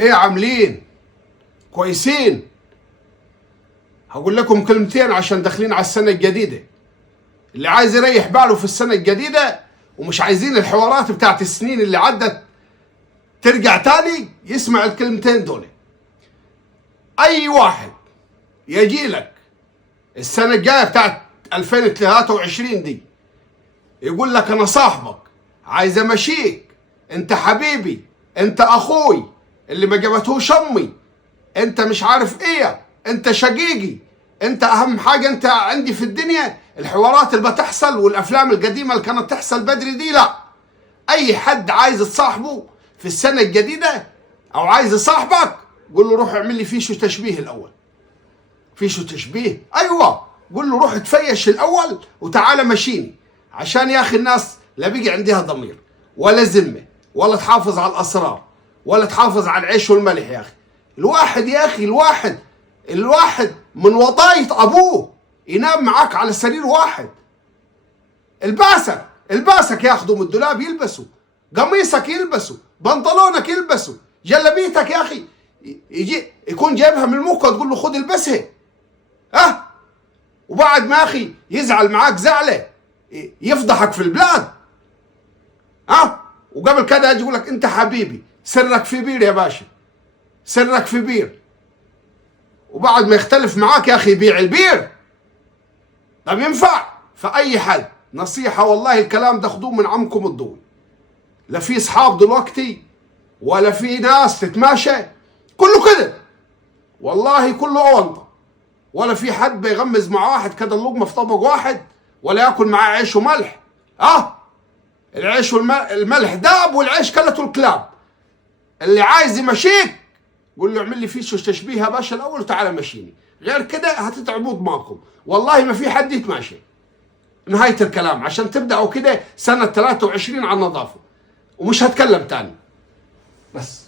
ايه عاملين؟ كويسين؟ هقول لكم كلمتين عشان داخلين على السنة الجديدة. اللي عايز يريح باله في السنة الجديدة ومش عايزين الحوارات بتاعت السنين اللي عدت ترجع تاني يسمع الكلمتين دول. اي واحد يجي لك السنة الجاية بتاعت 2023 دي يقول لك انا صاحبك، عايز امشيك، انت حبيبي، انت اخوي اللي ما جابتهوش امي، انت مش عارف ايه، انت شقيقي، انت اهم حاجه انت عندي في الدنيا، الحوارات اللي بتحصل والافلام القديمه اللي كانت تحصل بدري دي لا. اي حد عايز تصاحبه في السنه الجديده او عايز يصاحبك قول له روح اعمل لي فيشو تشبيه الاول. فيشو تشبيه؟ ايوه، قول له روح تفيش الاول وتعالى مشيني، عشان يا اخي الناس لا بيجي عندها ضمير ولا ذمه ولا تحافظ على الاسرار ولا تحافظ على العيش والملح. يا اخي الواحد، يا اخي الواحد من وطاية ابوه ينام معاك على سرير واحد. الباسك ياخذوا من الدولاب يلبسوا، قميصك يلبسوا، بنطلونك يلبسوا، جلبيتك يا اخي يجي يكون جايبها من الموقع تقول له خد البسها. وبعد ما اخي يزعل معاك زعله يفضحك في البلاد. وقبل كده يجي يقول لك انت حبيبي، سرك في بير يا باشا، سرك في بير. وبعد ما يختلف معاك يا اخي يبيع البير. طب ينفع؟ فاي حد نصيحه والله الكلام ده خدوه من عمكم الضوي. لا في اصحاب دلوقتي ولا في ناس تتماشى، كله كده والله، كله اونطه. ولا في حد بيغمز مع واحد كده اللقمه في طبق واحد ولا ياكل معاه عيش وملح. العيش والملح داب والعيش كلته الكلاب. اللي عايز يمشيك قول له اعمل لي فيشو تشبيه يا باشا الاول وتعالى مشيني، غير كده هتتعبوا دماغكم والله ما في حد يتماشى. نهايه الكلام عشان تبداوا كده سنه 23 على النظافه، ومش هتكلم تاني بس.